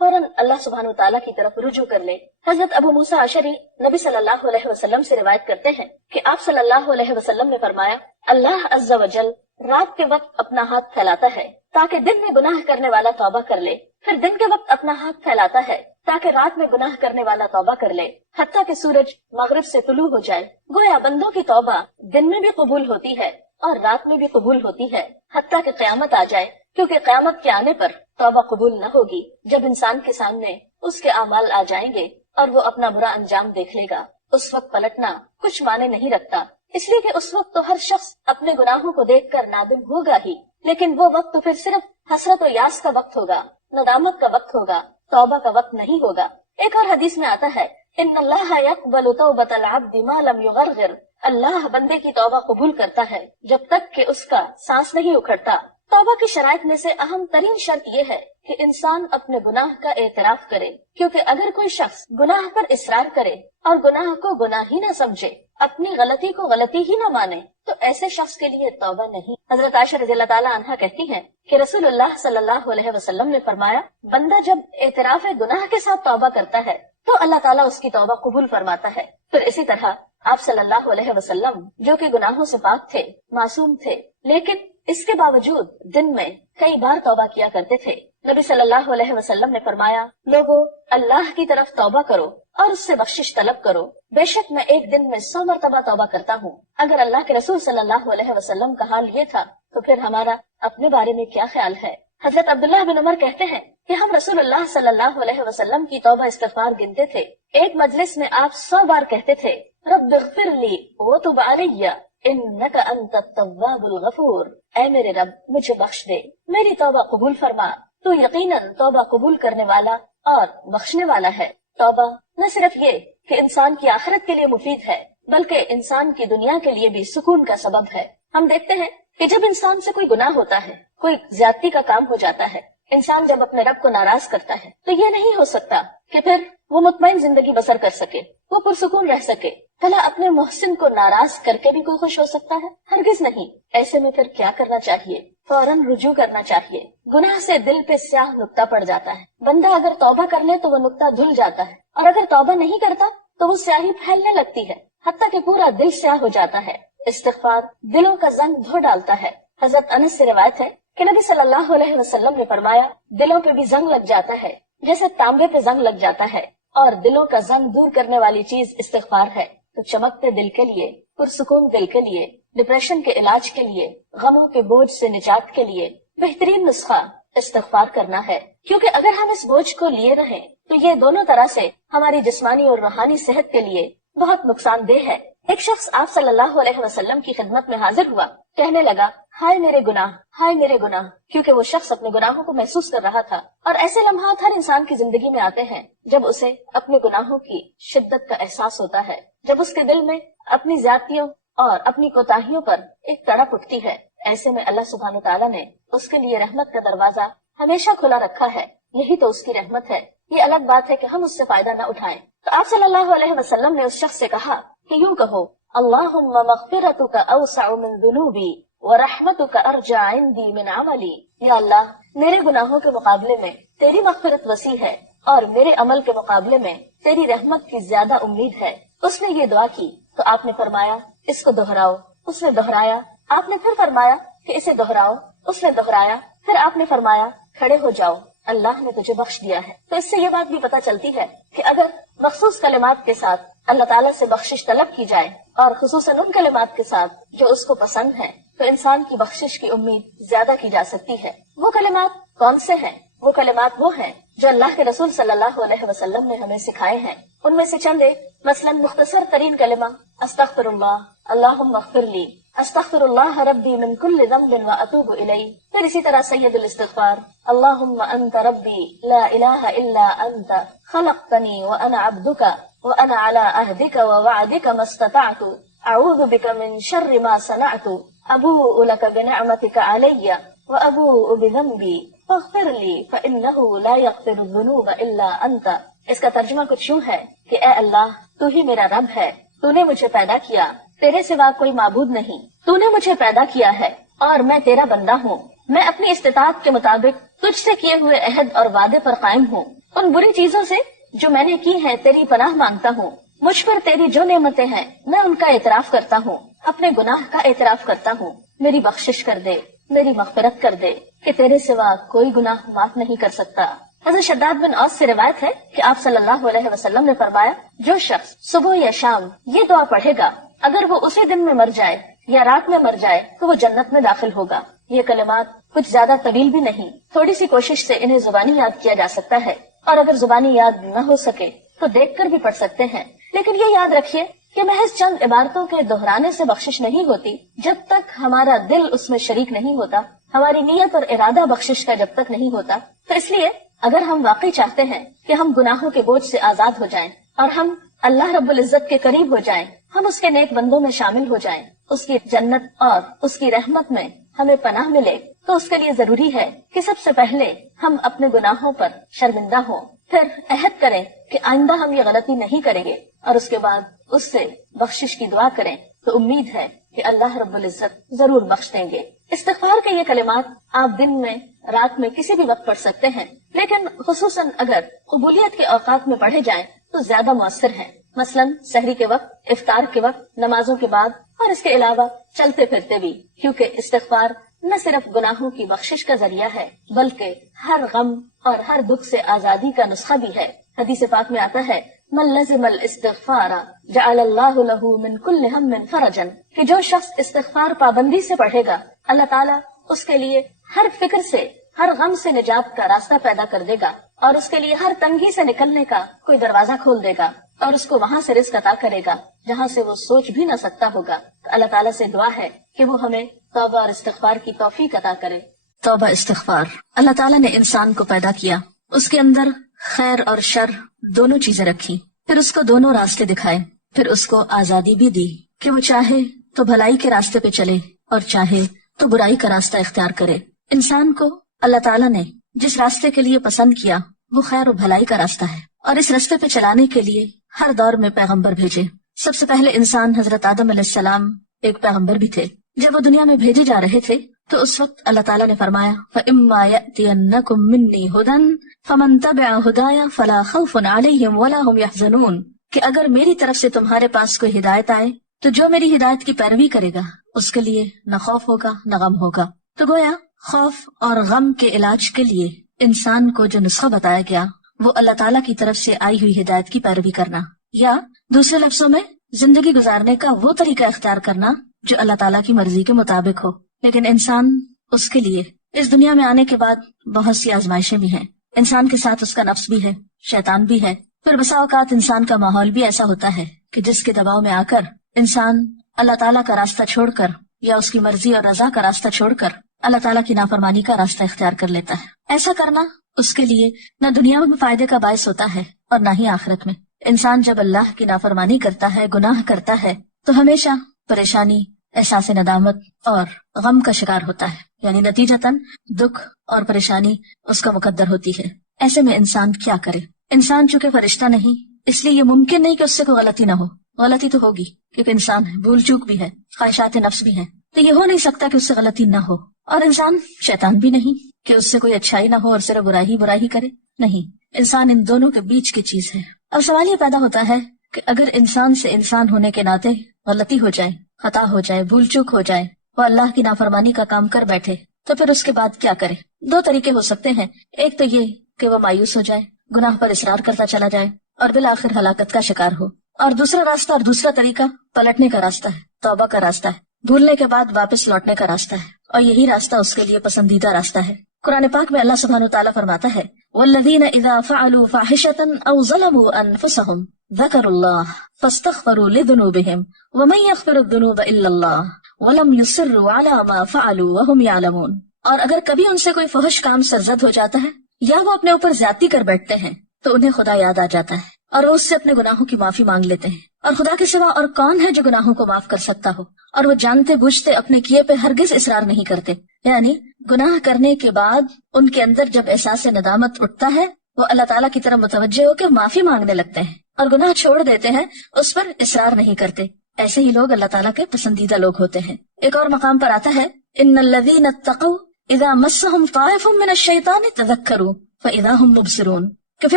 فوراً اللہ سبحانہ تعالیٰ کی طرف رجوع کر لے۔ حضرت ابو موسیٰ اشعری نبی صلی اللہ علیہ وسلم سے روایت کرتے ہیں کہ آپ صلی اللہ علیہ وسلم نے فرمایا، اللہ عز و جل رات کے وقت اپنا ہاتھ پھیلاتا ہے تاکہ دن میں گناہ کرنے والا توبہ کر لے، پھر دن کے وقت اپنا ہاتھ پھیلاتا ہے تاکہ رات میں گناہ کرنے والا توبہ کر لے، حتیٰ کہ سورج مغرب سے طلوع ہو جائے۔ گویا بندوں کی توبہ دن میں بھی قبول ہوتی ہے اور رات میں بھی قبول ہوتی ہے، حتیٰ کہ قیامت آ جائے، کیونکہ قیامت کے آنے پر توبہ قبول نہ ہوگی جب انسان کے سامنے اس کے اعمال آ جائیں گے اور وہ اپنا برا انجام دیکھ لے گا۔ اس وقت پلٹنا کچھ معنی نہیں رکھتا، اس لیے کہ اس وقت تو ہر شخص اپنے گناہوں کو دیکھ کر نادم ہوگا ہی، لیکن وہ وقت تو پھر صرف حسرت و یاس کا وقت ہوگا، ندامت کا وقت ہوگا، توبہ کا وقت نہیں ہوگا۔ ایک اور حدیث میں آتا ہے، ان اللہ یقبل توبۃ العبد ما لم یغرغر، اللہ بندے کی توبہ قبول کرتا ہے جب تک کہ اس کا سانس نہیں اکھڑتا۔ توبہ کی شرائط میں سے اہم ترین شرط یہ ہے کہ انسان اپنے گناہ کا اعتراف کرے، کیونکہ اگر کوئی شخص گناہ پر اصرار کرے اور گناہ کو گناہ ہی نہ سمجھے، اپنی غلطی کو غلطی ہی نہ مانے، تو ایسے شخص کے لیے توبہ نہیں۔ حضرت عائشہ رضی اللہ تعالیٰ عنہا کہتی ہیں کہ رسول اللہ صلی اللہ علیہ وسلم نے فرمایا، بندہ جب اعتراف گناہ کے ساتھ توبہ کرتا ہے تو اللہ تعالیٰ اس کی توبہ قبول فرماتا ہے۔ پھر اسی طرح آپ صلی اللہ علیہ وسلم جو کہ گناہوں سے پاک تھے، معصوم تھے، لیکن اس کے باوجود دن میں کئی بار توبہ کیا کرتے تھے۔ نبی صلی اللہ علیہ وسلم نے فرمایا، لوگو اللہ کی طرف توبہ کرو اور اس سے بخشش طلب کرو، بے شک میں ایک دن میں 100 مرتبہ توبہ کرتا ہوں۔ اگر اللہ کے رسول صلی اللہ علیہ وسلم کا حال یہ تھا تو پھر ہمارا اپنے بارے میں کیا خیال ہے؟ حضرت عبداللہ بن عمر کہتے ہیں کہ ہم رسول اللہ صلی اللہ علیہ وسلم کی توبہ استغفار گنتے تھے۔ ایک مجلس میں آپ 100 بار کہتے تھے، رب اغفر لی وتب علی انک انت التواب الغفور، اے میرے رب مجھے بخش دے، میری توبہ قبول فرما، تو یقیناً توبہ قبول کرنے والا اور بخشنے والا ہے۔ توبہ نہ صرف یہ کہ انسان کی آخرت کے لیے مفید ہے، بلکہ انسان کی دنیا کے لیے بھی سکون کا سبب ہے۔ ہم دیکھتے ہیں کہ جب انسان سے کوئی گناہ ہوتا ہے، کوئی زیادتی کا کام ہو جاتا ہے، انسان جب اپنے رب کو ناراض کرتا ہے تو یہ نہیں ہو سکتا کہ پھر وہ مطمئن زندگی بسر کر سکے، وہ پرسکون رہ سکے۔ بھلا اپنے محسن کو ناراض کر کے بھی کوئی خوش ہو سکتا ہے؟ ہرگز نہیں۔ ایسے میں پھر کیا کرنا چاہیے؟ فوراً رجوع کرنا چاہیے۔ گناہ سے دل پہ سیاہ نقطہ پڑ جاتا ہے، بندہ اگر توبہ کر لے تو وہ نقطہ دھل جاتا ہے، اور اگر توبہ نہیں کرتا تو وہ سیاہی پھیلنے لگتی ہے، حتیٰ کہ پورا دل سیاہ ہو جاتا ہے۔ استغفار دلوں کا زنگ دھو ڈالتا ہے۔ حضرت انس سے روایت ہے کہ نبی صلی اللہ علیہ وسلم نے فرمایا، دلوں پہ بھی زنگ لگ جاتا ہے جیسے تانبے پہ زنگ لگ جاتا ہے، اور دلوں کا زنگ دور کرنے والی چیز استغفار ہے۔ تو چمکتے دل کے لیے، پرسکون دل کے لیے، ڈپریشن کے علاج کے لیے، غموں کے بوجھ سے نجات کے لیے بہترین نسخہ استغفار کرنا ہے، کیونکہ اگر ہم اس بوجھ کو لیے رہیں تو یہ دونوں طرح سے ہماری جسمانی اور روحانی صحت کے لیے بہت نقصان دہ ہے۔ ایک شخص آپ صلی اللہ علیہ وسلم کی خدمت میں حاضر ہوا، کہنے لگا، ہائے میرے گناہ، ہائے میرے گناہ، کیونکہ وہ شخص اپنے گناہوں کو محسوس کر رہا تھا۔ اور ایسے لمحات ہر انسان کی زندگی میں آتے ہیں جب اسے اپنے گناہوں کی شدت کا احساس ہوتا ہے، جب اس کے دل میں اپنی زیادتیوں اور اپنی کوتاہیوں پر ایک تڑپ اٹھتی ہے۔ ایسے میں اللہ سبحانہ تعالیٰ نے اس کے لیے رحمت کا دروازہ ہمیشہ کھلا رکھا ہے، یہی تو اس کی رحمت ہے۔ یہ الگ بات ہے کہ ہم اس سے فائدہ نہ اٹھائیں۔ تو آپ صلی اللہ علیہ وسلم نے اس شخص سے کہا کہ یوں کہو، اللہم مغفرتک اوسع من ذنوبی ورحمتک ارجع عندی من عملی، یا اللہ میرے گناہوں کے مقابلے میں تیری مغفرت وسیع ہے اور میرے عمل کے مقابلے میں تیری رحمت کی زیادہ امید ہے۔ اس نے یہ دعا کی تو آپ نے فرمایا، اس کو دہراؤ۔ اس نے دہرایا۔ آپ نے پھر فرمایا کہ اسے دہراؤ۔ اس نے دہرایا۔ پھر آپ نے فرمایا، کھڑے ہو جاؤ، اللہ نے تجھے بخش دیا ہے۔ تو اس سے یہ بات بھی پتہ چلتی ہے کہ اگر مخصوص کلمات کے ساتھ اللہ تعالیٰ سے بخشش طلب کی جائے، اور خصوصاً ان کلمات کے ساتھ جو اس کو پسند ہیں، تو انسان کی بخشش کی امید زیادہ کی جا سکتی ہے۔ وہ کلمات کون سے ہیں؟ وہ کلمات وہ ہیں جو اللہ کے رسول صلی اللہ علیہ وسلم نے ہمیں سکھائے ہیں۔ ان میں سے چند ایک، مثلاً مختصر ترین کلمہ استغفر اللہ، اللہم اغفر لی، استغفر اللہ ربی من کل ذنب واتوب الیہ۔ پھر اسی طرح سید الاستغفار، اللہم انت ربی لا الہ الا انت خلقتنی وانا عبدک وانا علی عہدک ووعدک ما استطعت اعوذ بک من شر ما صنعت ابوء لک بنعمتک علی وابوء بذنبی فاغفر لی فانہ لا یغفر الذنوب الا انت۔ اس کا ترجمہ کچھ یوں ہے کہ اے اللہ، تو ہی میرا رب ہے، تو نے مجھے پیدا کیا، تیرے سوا کوئی معبود نہیں، تو نے مجھے پیدا کیا ہے اور میں تیرا بندہ ہوں۔ میں اپنی استطاعت کے مطابق تجھ سے کیے ہوئے عہد اور وعدے پر قائم ہوں، ان بری چیزوں سے جو میں نے کی ہیں تیری پناہ مانگتا ہوں. مجھ پر تیری جو نعمتیں ہیں میں ان کا اعتراف کرتا ہوں. اپنے گناہ کا اعتراف کرتا ہوں. میری بخشش کر دے, میری مغفرت کر دے کہ تیرے سوا کوئی گناہ معاف نہیں کر سکتا. حضرت شداد بن اوس سے روایت ہے کہ آپ صلی اللہ علیہ وسلم نے فرمایا, جو شخص صبح یا شام یہ دعا پڑھے گا اگر وہ اسی دن میں مر جائے یا رات میں مر جائے تو وہ جنت میں داخل ہوگا. یہ کلمات کچھ زیادہ طویل بھی نہیں, تھوڑی سی کوشش سے انہیں زبانی یاد کیا جا سکتا ہے, اور اگر زبانی یاد نہ ہو سکے تو دیکھ کر بھی پڑھ سکتے ہیں. لیکن یہ یاد رکھیے کہ محض چند عبارتوں کے دہرانے سے بخشش نہیں ہوتی جب تک ہمارا دل اس میں شریک نہیں ہوتا, ہماری نیت اور ارادہ بخشش کا جب تک نہیں ہوتا. تو اس لیے اگر ہم واقعی چاہتے ہیں کہ ہم گناہوں کے بوجھ سے آزاد ہو جائیں اور ہم اللہ رب العزت کے قریب ہو جائیں, ہم اس کے نیک بندوں میں شامل ہو جائیں, اس کی جنت اور اس کی رحمت میں ہمیں پناہ ملے, تو اس کے لیے ضروری ہے کہ سب سے پہلے ہم اپنے گناہوں پر شرمندہ ہوں, پھر عہد کریں کہ آئندہ ہم یہ غلطی نہیں کریں گے, اور اس کے بعد اس سے بخشش کی دعا کریں. تو امید ہے کہ اللہ رب العزت ضرور بخش دیں گے. استغفار کے یہ کلمات آپ دن میں رات میں کسی بھی وقت پڑھ سکتے ہیں, لیکن خصوصاً اگر قبولیت کے اوقات میں پڑھے جائیں تو زیادہ مؤثر ہیں. مثلاً سحری کے وقت, افطار کے وقت, نمازوں کے بعد, اور اس کے علاوہ چلتے پھرتے بھی, کیونکہ استغفار نہ صرف گناہوں کی بخشش کا ذریعہ ہے بلکہ ہر غم اور ہر دکھ سے آزادی کا نسخہ بھی ہے. حدیث پاک میں آتا ہے, من لزم الاستغفار جعل اللہ له من کل ہم فرجا, کہ جو شخص استغفار پابندی سے پڑھے گا اللہ تعالیٰ اس کے لیے ہر فکر سے, ہر غم سے نجات کا راستہ پیدا کر دے گا, اور اس کے لیے ہر تنگی سے نکلنے کا کوئی دروازہ کھول دے گا, اور اس کو وہاں سے رزق عطا کرے گا جہاں سے وہ سوچ بھی نہ سکتا ہوگا. تو اللہ تعالیٰ سے دعا ہے کہ وہ ہمیں توبہ اور استغفار کی توفیق عطا کرے. توبہ, استغفار. اللہ تعالیٰ نے انسان کو پیدا کیا, اس کے اندر خیر اور شر دونوں چیزیں رکھی, پھر اس کو دونوں راستے دکھائے, پھر اس کو آزادی بھی دی کہ وہ چاہے تو بھلائی کے راستے پہ چلے اور چاہے تو برائی کا راستہ اختیار کرے. انسان کو اللہ تعالیٰ نے جس راستے کے لیے پسند کیا وہ خیر و بھلائی کا راستہ ہے, اور اس راستے پہ چلانے کے لیے ہر دور میں پیغمبر بھیجے. سب سے پہلے انسان حضرت آدم علیہ السلام ایک پیغمبر بھی تھے. جب وہ دنیا میں بھیجے جا رہے تھے تو اس وقت اللہ تعالیٰ نے فرمایا, فَإِمَّا يَأْتِيَنَّكُم مِّنِّي هُدًى فَمَن تَبِعَ هُدَايَ فَلَا خَوْفٌ عَلَيْهِمْ وَلَا هُمْ يَحْزَنُونَ, کہ اگر میری طرف سے تمہارے پاس کوئی ہدایت آئے تو جو میری ہدایت کی پیروی کرے گا اس کے لیے نہ خوف ہوگا نہ غم ہوگا. تو گویا خوف اور غم کے علاج کے لیے انسان کو جو نسخہ بتایا گیا وہ اللہ تعالیٰ کی طرف سے آئی ہوئی ہدایت کی پیروی کرنا, یا دوسرے لفظوں میں زندگی گزارنے کا وہ طریقہ اختیار کرنا جو اللہ تعالیٰ کی مرضی کے مطابق ہو. لیکن انسان اس کے لیے اس دنیا میں آنے کے بعد بہت سی آزمائشیں بھی ہیں. انسان کے ساتھ اس کا نفس بھی ہے, شیطان بھی ہے. پھر بسا اوقات انسان کا ماحول بھی ایسا ہوتا ہے کہ جس کے دباؤ میں آ کر انسان اللہ تعالیٰ کا راستہ چھوڑ کر یا اس کی مرضی اور رضا کا راستہ چھوڑ کر اللہ تعالیٰ کی نافرمانی کا راستہ اختیار کر لیتا ہے. ایسا کرنا اس کے لیے نہ دنیا میں فائدے کا باعث ہوتا ہے اور نہ ہی آخرت میں. انسان جب اللہ کی نافرمانی کرتا ہے, گناہ کرتا ہے, تو ہمیشہ پریشانی, احساس ندامت اور غم کا شکار ہوتا ہے, یعنی نتیجتاً دکھ اور پریشانی اس کا مقدر ہوتی ہے. ایسے میں انسان کیا کرے؟ انسان چونکہ فرشتہ نہیں, اس لیے یہ ممکن نہیں کہ اس سے کوئی غلطی نہ ہو. غلطی تو ہوگی کیونکہ انسان ہے, بھول چوک بھی ہے, خواہشات نفس بھی ہیں, تو یہ ہو نہیں سکتا کہ اس سے غلطی نہ ہو. اور انسان شیطان بھی نہیں کہ اس سے کوئی اچھائی نہ ہو اور صرف برائی کرے. نہیں, انسان ان دونوں کے بیچ کی چیز ہے. اب سوال یہ پیدا ہوتا ہے کہ اگر انسان سے انسان ہونے کے ناطے غلطی ہو جائے, خطا ہو جائے, بھول چوک ہو جائے, وہ اللہ کی نافرمانی کا کام کر بیٹھے, تو پھر اس کے بعد کیا کرے؟ دو طریقے ہو سکتے ہیں. ایک تو یہ کہ وہ مایوس ہو جائے, گناہ پر اصرار کرتا چلا جائے اور بالآخر ہلاکت کا شکار ہو. اور دوسرا راستہ اور دوسرا طریقہ پلٹنے کا راستہ ہے, توبہ کا راستہ ہے, بھولنے کے بعد واپس لوٹنے کا راستہ ہے, اور یہی راستہ اس کے لیے پسندیدہ راستہ ہے. قرآن پاک میں اللہ سبحانہ وتعالیٰ فرماتا ہے, وَالَّذِينَ إِذَا فَعَلُوا فَاحِشَةً أَوْ ظَلَمُوا أَنفُسَهُمْ ذَكَرُوا اللَّهَ فَاسْتَغْفَرُوا لِذُنُوبِهِمْ وَمَن يَغْفِرُ الذُّنُوبَ إِلَّا اللَّهُ وَلَمْ يُصِرُّوا عَلَى مَا فَعَلُوا وَهُمْ يَعْلَمُونَ. اور اگر کبھی ان سے کوئی فحش کام سرزد ہو جاتا ہے یا وہ اپنے اوپر زیادتی کر بیٹھتے ہیں تو انہیں خدا یاد آ جاتا ہے اور وہ اس سے اپنے گناہوں کی معافی مانگ لیتے ہیں. اور خدا کے سوا اور کون ہے جو گناہوں کو معاف کر سکتا ہو؟ اور وہ جانتے بوجھتے اپنے کیے پہ ہرگز اصرار نہیں کرتے. یعنی گناہ کرنے کے بعد ان کے اندر جب احساس ندامت اٹھتا ہے وہ اللہ تعالیٰ کی طرف متوجہ ہو کے معافی مانگنے لگتے ہیں اور گناہ چھوڑ دیتے ہیں, اس پر اصرار نہیں کرتے. ایسے ہی لوگ اللہ تعالیٰ کے پسندیدہ لوگ ہوتے ہیں. ایک اور مقام پر آتا ہے, ان الذین اتقوا اذا مسهم طائف من الشیطان تذکروا فاذا هم مبصرون. کہ فی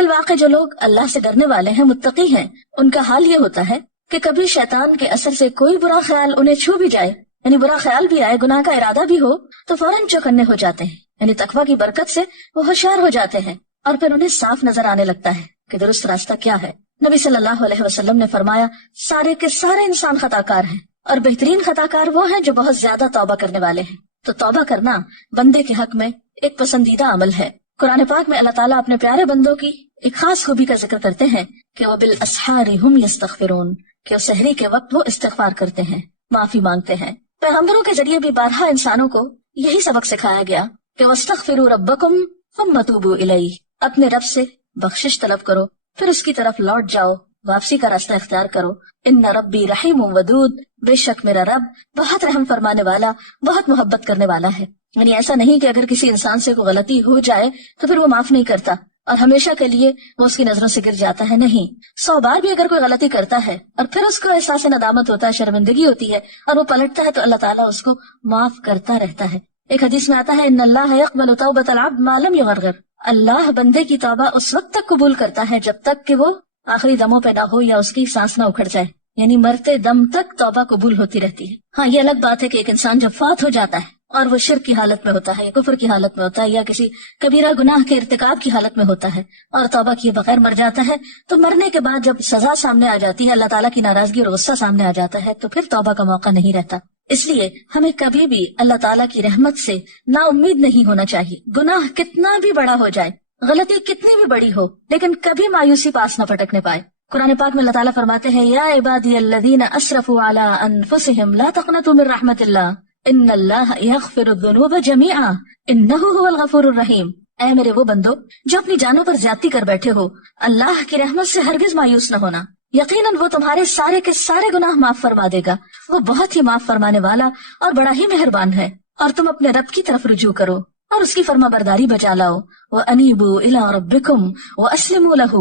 الواقع جو لوگ اللہ سے ڈرنے والے ہیں، متقی ہیں، ان کا حال یہ ہوتا ہے کہ کبھی شیطان کے اثر سے کوئی برا خیال انہیں چھو بھی جائے، یعنی برا خیال بھی آئے، گناہ کا ارادہ بھی ہو، تو فوراً چوکنے ہو جاتے ہیں، یعنی تقویٰ کی برکت سے وہ ہوشیار ہو جاتے ہیں، اور پھر انہیں صاف نظر آنے لگتا ہے کہ درست راستہ کیا ہے۔ نبی صلی اللہ علیہ وسلم نے فرمایا، سارے کے سارے انسان خطا کار ہیں، اور بہترین خطا کار وہ ہیں جو بہت زیادہ توبہ کرنے والے ہیں۔ تو توبہ کرنا بندے کے حق میں ایک پسندیدہ عمل ہے۔ قرآن پاک میں اللہ تعالیٰ اپنے پیارے بندوں کی ایک خاص خوبی کا ذکر کرتے ہیں کہ وَبِالْأَسْحَارِ هُمْ يَسْتَغْفِرُونَ، کہ سحری کے وقت وہ استغفار کرتے ہیں، معافی مانگتے ہیں۔ پیغمبروں کے ذریعے بھی بارہا انسانوں کو یہی سبق سکھایا گیا کہ وَاسْتَغْفِرُوا رَبَّكُمْ ثُمَّ تُوبُوا إِلَيْهِ، اپنے رب سے بخشش طلب کرو، پھر اس کی طرف لوٹ جاؤ، واپسی کا راستہ اختیار کرو۔ ان ربی رحیم ودود، بے شک میرا رب بہت رحم فرمانے والا، بہت محبت کرنے والا ہے۔ یعنی ایسا نہیں کہ اگر کسی انسان سے کوئی غلطی ہو جائے تو پھر وہ معاف نہیں کرتا اور ہمیشہ کے لیے وہ اس کی نظروں سے گر جاتا ہے، نہیں، 100 بار بھی اگر کوئی غلطی کرتا ہے اور پھر اس کو احساس ندامت ہوتا ہے، شرمندگی ہوتی ہے اور وہ پلٹتا ہے تو اللہ تعالیٰ اس کو معاف کرتا رہتا ہے۔ ایک حدیث میں آتا ہے ان اللہ یقبل توبۃ العبد ما لم یغرغر، اللہ بندے کی توبہ اس وقت تک قبول کرتا ہے جب تک کہ وہ آخری دموں پہ نہ ہو یا اس کی سانس نہ اکھڑ جائے، یعنی مرتے دم تک توبہ قبول ہوتی رہتی ہے۔ ہاں، یہ الگ بات ہے کہ ایک انسان جب فوت ہو جاتا ہے اور وہ شرک کی حالت میں ہوتا ہے یا کفر کی حالت میں ہوتا ہے یا کسی کبیرہ گناہ کے ارتکاب کی حالت میں ہوتا ہے اور توبہ کیے بغیر مر جاتا ہے، تو مرنے کے بعد جب سزا سامنے آ جاتی ہے، اللہ تعالیٰ کی ناراضگی اور غصہ سامنے آ جاتا ہے، تو پھر توبہ کا موقع نہیں رہتا۔ اس لیے ہمیں کبھی بھی اللہ تعالیٰ کی رحمت سے نا امید نہیں ہونا چاہیے، گناہ کتنا بھی بڑا ہو جائے، غلطی کتنی بھی بڑی ہو، لیکن کبھی مایوسی پاس نہ پٹکنے پائے۔ قرآن پاک میں اللہ تعالیٰ فرماتے ہیں یا عبادی الذین اسرفوا علی انفسہم لا تقنطوا من رحمت اللہ ان اللہ یغفر الذنوب جمیعا انہ هو الغفور الرحیم، اے میرے وہ بندو جو اپنی جانوں پر زیادتی کر بیٹھے ہو، اللہ کی رحمت سے ہرگز مایوس نہ ہونا، یقیناً وہ تمہارے سارے کے سارے گناہ معاف فرما دے گا، وہ بہت ہی معاف فرمانے والا اور بڑا ہی مہربان ہے۔ اور تم اپنے رب کی طرف رجوع کرو اور اس کی فرما برداری بجا لاؤ، وَأَنِيبُوا إِلَىٰ رَبِّكُمْ وَأَسْلِمُوا لَهُ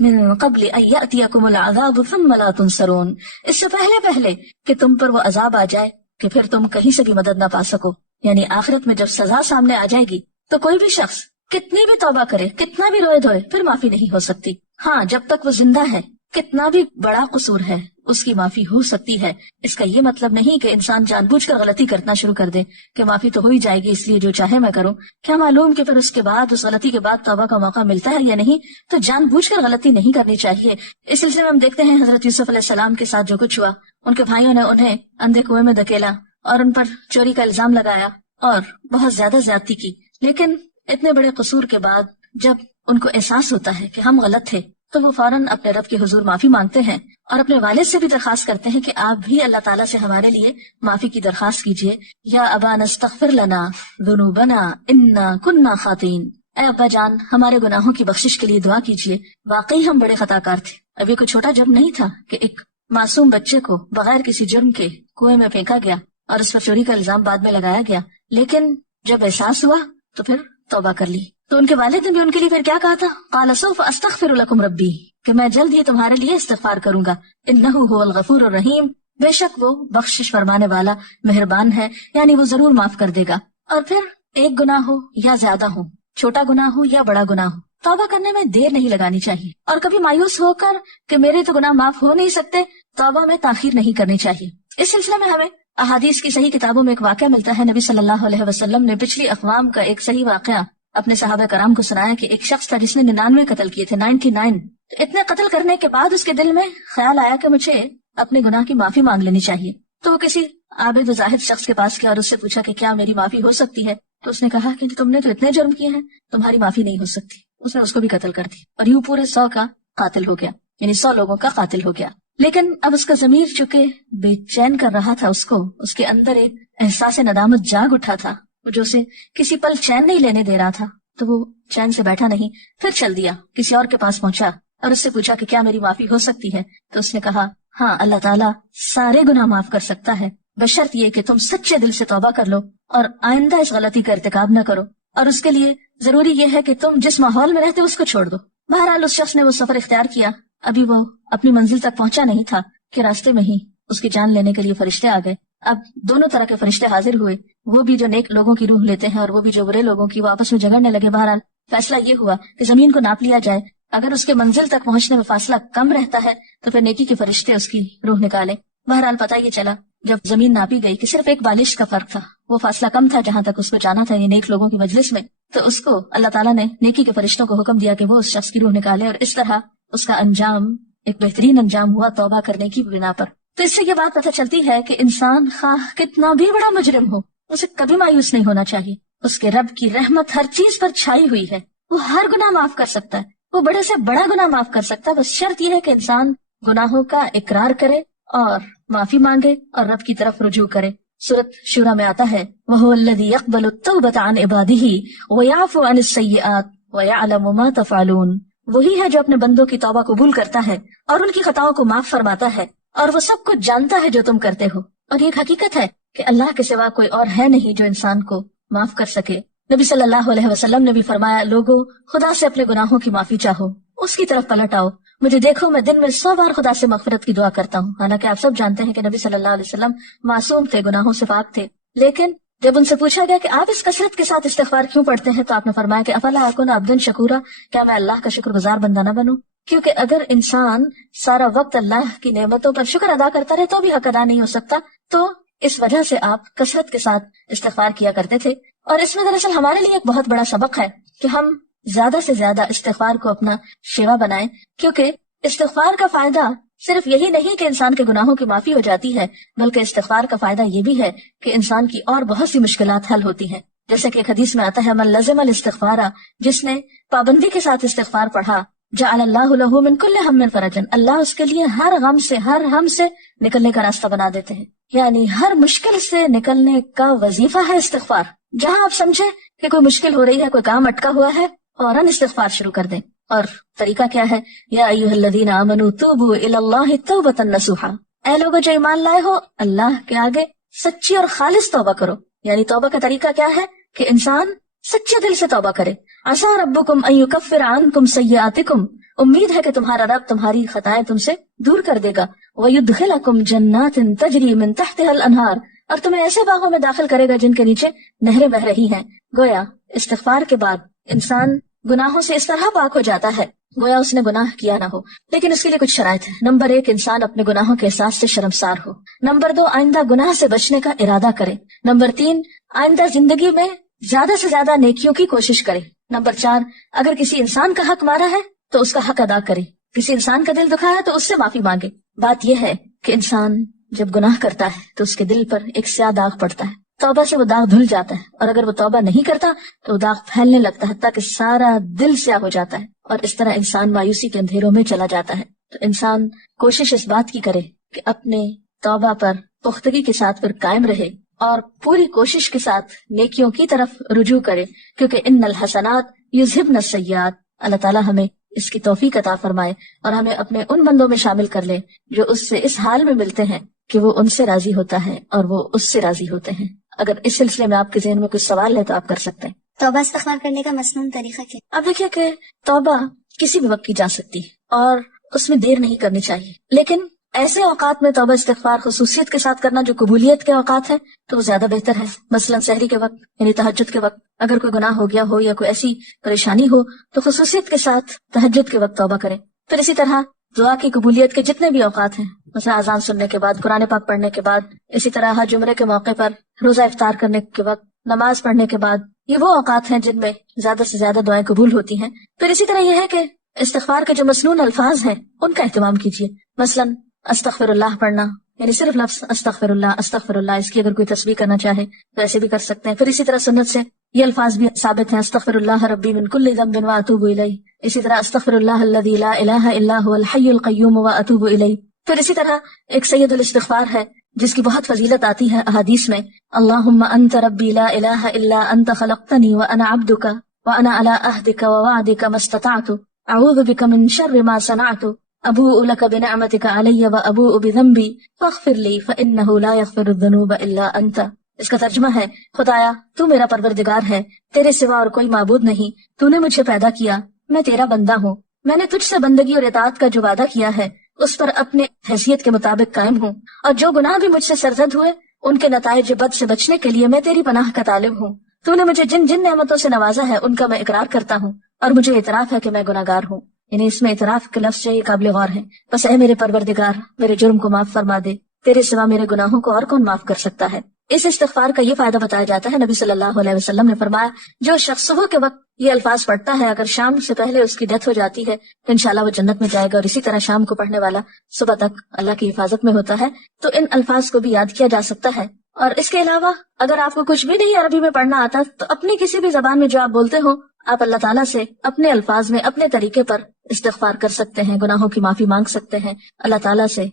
مِن قَبْلِ أَن يَأْتِيَكُمُ الْعَذَابُ ثُمَّ لَا تُنصَرُونَ، اس سے پہلے کہ تم پر وہ عذاب آ جائے کہ پھر تم کہیں سے بھی مدد نہ پا سکو، یعنی آخرت میں جب سزا سامنے آ جائے گی تو کوئی بھی شخص کتنی بھی توبہ کرے، کتنا بھی روئے دھوئے، پھر معافی نہیں ہو سکتی۔ ہاں، جب تک وہ زندہ ہے کتنا بھی بڑا قصور ہے اس کی معافی ہو سکتی ہے۔ اس کا یہ مطلب نہیں کہ انسان جان بوجھ کر غلطی کرنا شروع کر دے کہ معافی تو ہو ہی جائے گی اس لیے جو چاہے میں کروں، کیا معلوم کہ پھر اس کے بعد اس غلطی کے بعد توبہ کا موقع ملتا ہے یا نہیں۔ تو جان بوجھ کر غلطی نہیں کرنی چاہیے۔ اس سلسلے میں ہم دیکھتے ہیں حضرت یوسف علیہ السلام کے ساتھ جو کچھ ہوا، ان کے بھائیوں نے انہیں اندھے کنویں میں دھکیلا اور ان پر چوری کا الزام لگایا اور بہت زیادہ زیادتی کی، لیکن اتنے بڑے قصور کے بعد جب ان کو احساس ہوتا ہے کہ ہم غلط تھے تو وہ فوراً اپنے رب کے حضور معافی مانگتے ہیں اور اپنے والد سے بھی درخواست کرتے ہیں کہ آپ بھی اللہ تعالیٰ سے ہمارے لیے معافی کی درخواست کیجیے۔ یا ابانا استغفر لنا ذنوبنا انا کننا خاطئین، اے ابا جان ہمارے گناہوں کی بخشش کے لیے دعا کیجیے، واقعی ہم بڑے خطا کار تھے۔ اب یہ کوئی چھوٹا جرم نہیں تھا کہ ایک معصوم بچے کو بغیر کسی جرم کے کنویں میں پھینکا گیا اور اس پر چوری کا الزام بعد میں لگایا گیا، لیکن جب احساس ہوا تو پھر توبہ کر لی۔ تو ان کے والد نے بھی ان کے لیے پھر کیا کہا تھا، قال سوف استغفر لکم ربی، کہ میں جلد ہی تمہارے لیے استغفار کروں گا، انہ هو الغفور الرحیم، بے شک وہ بخشش فرمانے والا مہربان ہے، یعنی وہ ضرور معاف کر دے گا۔ اور پھر ایک گناہ ہو یا زیادہ ہو، چھوٹا گناہ ہو یا بڑا گناہ ہو، توبہ کرنے میں دیر نہیں لگانی چاہیے، اور کبھی مایوس ہو کر کہ میرے تو گناہ معاف ہو نہیں سکتے، توبہ میں تاخیر نہیں کرنی چاہیے۔ اس سلسلے میں ہمیں احادیث کی صحیح کتابوں میں ایک واقعہ ملتا ہے، نبی صلی اللہ علیہ وسلم نے پچھلی اقوام کا ایک صحیح واقعہ اپنے صحابہ کرام کو سنایا کہ ایک شخص تھا جس نے 99 قتل کیے تھے، 99۔ تو اتنے قتل کرنے کے بعد اس کے دل میں خیال آیا کہ مجھے اپنے گناہ کی معافی مانگ لینی چاہیے۔ تو وہ کسی عابد و زاہد شخص کے پاس گیا اور اس سے پوچھا کہ کیا میری معافی ہو سکتی ہے؟ تو اس نے کہا کہ تم نے تو اتنے جرم کیے ہیں، تمہاری معافی نہیں ہو سکتی۔ اس نے اس کو بھی قتل کر دی اور یوں پورے 100 کا قاتل ہو گیا، یعنی 100 لوگوں کا قاتل ہو گیا۔ لیکن اب اس کا ضمیر چونکہ بے چین کر رہا تھا، اس کے اندر ایک احساس ندامت جاگ اٹھا تھا، وہ جو اسے کسی پل چین نہیں لینے دے رہا تھا، تو وہ چین سے بیٹھا نہیں، پھر چل دیا، کسی اور کے پاس پہنچا اور اس سے پوچھا کہ کیا میری معافی ہو سکتی ہے؟ تو اس نے کہا ہاں، اللہ تعالیٰ سارے گناہ معاف کر سکتا ہے، بشرط یہ کہ تم سچے دل سے توبہ کر لو اور آئندہ اس غلطی کا ارتکاب نہ کرو، اور اس کے لیے ضروری یہ ہے کہ تم جس ماحول میں رہتے اس کو چھوڑ دو۔ بہرحال اس شخص نے وہ سفر اختیار کیا، ابھی وہ اپنی منزل تک پہنچا نہیں تھا کہ راستے میں ہی اس کی جان لینے کے لیے فرشتے آ گئے۔ اب دونوں طرح کے فرشتے حاضر ہوئے، وہ بھی جو نیک لوگوں کی روح لیتے ہیں اور وہ بھی جو برے لوگوں کی، وہ آپس میں جھگڑنے لگے۔ بہرحال فیصلہ یہ ہوا کہ زمین کو ناپ لیا جائے اگر اس کے منزل تک پہنچنے میں فاصلہ کم رہتا ہے تو پھر نیکی کے فرشتے اس کی روح نکالیں۔ بہرحال پتہ یہ چلا جب زمین ناپی گئی کہ صرف ایک بالش کا فرق تھا، وہ فاصلہ کم تھا جہاں تک اس کو جانا تھا، یہ نیک لوگوں کی مجلس میں، تو اس کو اللہ تعالیٰ نے نیکی کے فرشتوں کو حکم دیا کہ وہ اس شخص کی روح نکالے، اور اس طرح اس کا انجام ایک بہترین انجام ہوا توبہ کرنے کی بنا پر۔ تو اس سے یہ بات پتہ چلتی ہے کہ انسان خواہ کتنا بھی بڑا مجرم ہو، اسے کبھی مایوس نہیں ہونا چاہیے۔ اس کے رب کی رحمت ہر چیز پر چھائی ہوئی ہے، وہ ہر گناہ معاف کر سکتا ہے، وہ بڑے سے بڑا گناہ معاف کر سکتا ہے، بس شرط یہ ہے کہ انسان گناہوں کا اقرار کرے اور معافی مانگے اور رب کی طرف رجوع کرے۔ سورۃ شورى میں آتا ہے وَهُوَ الَّذِي يَقْبَلُ التَّوْبَةَ عَنْ عِبَادِهِ وَيَعْفُو عَنِ السَّيِّئَاتِ وَيَعْلَمُ مَا تَفْعَلُونَ، وہی ہے جو اپنے بندوں کی توبہ قبول کرتا ہے اور ان کی خطاؤں کو معاف فرماتا ہے، اور وہ سب کچھ جانتا ہے جو تم کرتے ہو۔ اور یہ ایک حقیقت ہے کہ اللہ کے سوا کوئی اور ہے نہیں جو انسان کو معاف کر سکے۔ نبی صلی اللہ علیہ وسلم نے بھی فرمایا، لوگوں خدا سے اپنے گناہوں کی معافی چاہو، اس کی طرف پلٹ آؤ، مجھے دیکھو میں دن میں 100 بار خدا سے مغفرت کی دعا کرتا ہوں۔ حالانکہ آپ سب جانتے ہیں کہ نبی صلی اللہ علیہ وسلم معصوم تھے، گناہوں سے پاک تھے، لیکن جب ان سے پوچھا گیا کہ آپ اس کثرت کے ساتھ استغفار کیوں پڑھتے ہیں تو آپ نے فرمایا کہ افلا اکون عبدا شکورا، کیا میں اللہ کا شکر گزار بندہ نہ بنوں؟ کیونکہ اگر انسان سارا وقت اللہ کی نعمتوں پر شکر ادا کرتا رہے تو بھی حق ادا نہیں ہو سکتا، تو اس وجہ سے آپ کثرت کے ساتھ استغفار کیا کرتے تھے۔ اور اس میں دراصل ہمارے لیے ایک بہت بڑا سبق ہے کہ ہم زیادہ سے زیادہ استغفار کو اپنا شیوا بنائیں، کیونکہ استغفار کا فائدہ صرف یہی نہیں کہ انسان کے گناہوں کی معافی ہو جاتی ہے، بلکہ استغفار کا فائدہ یہ بھی ہے کہ انسان کی اور بہت سی مشکلات حل ہوتی ہیں۔ جیسے کہ ایک حدیث میں آتا ہے من لزم الاستغفار، جس نے پابندی کے ساتھ استغفار پڑھا، جعل اللہ لہ من کل ہم فرجا، اللہ اس کے لیے ہر غم سے، ہر ہم سے نکلنے کا راستہ بنا دیتے ہیں۔ یعنی ہر مشکل سے نکلنے کا وظیفہ ہے استغفار۔ جہاں آپ سمجھیں کہ کوئی مشکل ہو رہی ہے، کوئی کام اٹکا ہوا ہے، فوراً استغفار شروع کر دیں۔ اور طریقہ کیا ہے؟ یا ایھا الذین آمنوا توبوا الی اللہ توبۃ نصوحا، اے لوگوں جو ایمان لائے ہو، اللہ کے آگے سچی اور خالص توبہ کرو۔ یعنی توبہ کا طریقہ کیا ہے کہ انسان سچے دل سے توبہ کرے۔ عسیٰ ربکم ان یکفر عنکم سیئاتکم، امید ہے کہ تمہارا رب تمہاری خطائیں تم سے دور کر دے گا۔ ویدخلکم جنات تجری من تحتها الانہار، اور تمہیں ایسے باغوں میں داخل کرے گا جن کے نیچے نہریں بہ رہی ہیں۔ گویا استغفار کے بعد انسان گناہوں سے اس طرح پاک ہو جاتا ہے گویا اس نے گناہ کیا نہ ہو، لیکن اس کے لیے کچھ شرائط ہیں۔ نمبر 1، انسان اپنے گناہوں کے احساس سے شرمسار ہو۔ نمبر 2، آئندہ گناہ سے بچنے کا ارادہ کرے۔ نمبر 3، آئندہ زندگی میں زیادہ سے زیادہ نیکیوں کی کوشش کرے۔ نمبر 4، اگر کسی انسان کا حق مارا ہے تو اس کا حق ادا کرے، کسی انسان کا دل دکھایا ہے تو اس سے معافی مانگے۔ بات یہ ہے کہ انسان جب گناہ کرتا ہے تو اس کے دل پر ایک سیاہ داغ پڑتا ہے، توبہ سے وہ داغ دھل جاتا ہے، اور اگر وہ توبہ نہیں کرتا تو وہ داغ پھیلنے لگتا ہے حتیٰ کہ سارا دل سیاہ ہو جاتا ہے، اور اس طرح انسان مایوسی کے اندھیروں میں چلا جاتا ہے۔ تو انسان کوشش اس بات کی کرے کہ اپنے توبہ پر پختگی کے ساتھ پھر قائم رہے اور پوری کوشش کے ساتھ نیکیوں کی طرف رجوع کرے، کیونکہ ان الحسنات یذہبن السیئات۔ اللہ تعالیٰ ہمیں اس کی توفیق عطا فرمائے اور ہمیں اپنے ان بندوں میں شامل کر لے جو اس سے اس حال میں ملتے ہیں کہ وہ ان سے راضی ہوتا ہے اور وہ اس سے راضی ہوتے ہیں۔ اگر اس سلسلے میں آپ کے ذہن میں کچھ سوال ہے تو آپ کر سکتے ہیں۔ توبہ استغفار کرنے کا مصنون طریقہ کیا؟ اب دیکھیے کہ توبہ کسی بھی وقت کی جا سکتی ہے اور اس میں دیر نہیں کرنی چاہیے، لیکن ایسے اوقات میں توبہ استغفار خصوصیت کے ساتھ کرنا جو قبولیت کے اوقات ہیں تو وہ زیادہ بہتر ہے۔ مثلا سحری کے وقت یعنی تہجد کے وقت اگر کوئی گناہ ہو گیا ہو یا کوئی ایسی پریشانی ہو تو خصوصیت کے ساتھ تہجد کے وقت توبہ کریں۔ پھر اسی طرح دعا کی قبولیت کے جتنے بھی اوقات ہیں، مثلا اذان سننے کے بعد، قرآن پاک پڑھنے کے بعد، اسی طرح حج عمرے کے موقع پر، روزہ افطار کرنے کے وقت، نماز پڑھنے کے بعد، یہ وہ اوقات ہیں جن میں زیادہ سے زیادہ دعائیں قبول ہوتی ہیں۔ پھر اسی طرح یہ ہے کہ استغفار کے جو مسنون الفاظ ہیں ان کا اہتمام کیجیے۔ مثلا استغفر اللہ پڑھنا، یعنی صرف لفظ استغفر اللہ، اس کی اگر کوئی تسبیح کرنا چاہے تو ایسے بھی کر سکتے ہیں۔ پھر اسی طرح سنت سے یہ الفاظ بھی ثابت ہیں، استغفر اللہ ربی من کل ذنب واتوب الیہ، اسی طرح استغفر اللہ الذی لا الہ الا هو الحی القیوم واتوب الیہ۔ پھر اسی طرح ایک سید الاستغفار ہے جس کی بہت فضیلت آتی ہے احادیث میں، اللہم انت ربی لا الہ الا انت خلقتنی وانا عبدک وانا علی عہدک ووعدک ما استطعت اعوذ بک من شر ما صنعت ابوء لک بنعمتک علی وابوء بذنبی فاغفر لی فانہ لا یغفر الذنوب الا انت۔ اس کا ترجمہ ہے، خدایا تو میرا پروردگار ہے، تیرے سوا اور کوئی معبود نہیں، تو نے مجھے پیدا کیا، میں تیرا بندہ ہوں، میں نے تجھ سے بندگی اور اطاعت کا جو وعدہ کیا ہے اس پر اپنے حیثیت کے مطابق قائم ہوں، اور جو گناہ بھی مجھ سے سرزد ہوئے ان کے نتائج بد سے بچنے کے لیے میں تیری پناہ کا طالب ہوں۔ تو نے مجھے جن جن نعمتوں سے نوازا ہے ان کا میں اقرار کرتا ہوں اور مجھے اعتراف ہے کہ میں گناہگار ہوں۔ یعنی اس میں اعتراف کے لفظ یہ قابل غور ہے. بس اے میرے پروردگار میرے جرم کو معاف فرما دے، تیرے سوا میرے گناہوں کو اور کون معاف کر سکتا ہے. اس استغفار کا یہ فائدہ بتایا جاتا ہے، نبی صلی اللہ علیہ وسلم نے فرمایا جو شخص صبح کے وقت یہ الفاظ پڑھتا ہے اگر شام سے پہلے اس کی ڈیتھ ہو جاتی ہے تو انشاءاللہ وہ جنت میں جائے گا، اور اسی طرح شام کو پڑھنے والا صبح تک اللہ کی حفاظت میں ہوتا ہے. تو ان الفاظ کو بھی یاد کیا جا سکتا ہے. اور اس کے علاوہ اگر آپ کو کچھ بھی نہیں عربی میں پڑھنا آتا تو اپنی کسی بھی زبان میں جو آپ بولتے ہو آپ اللہ تعالیٰ سے اپنے الفاظ میں اپنے طریقے پر استغفار کر سکتے ہیں، گناہوں کی معافی مانگ سکتے ہیں، اللہ تعالیٰ سے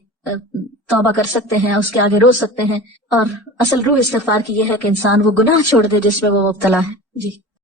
توبہ کر سکتے ہیں، اس کے آگے رو سکتے ہیں. اور اصل روح استغفار کی یہ ہے کہ انسان وہ گناہ چھوڑ دے جس میں وہ مبتلا ہے. جی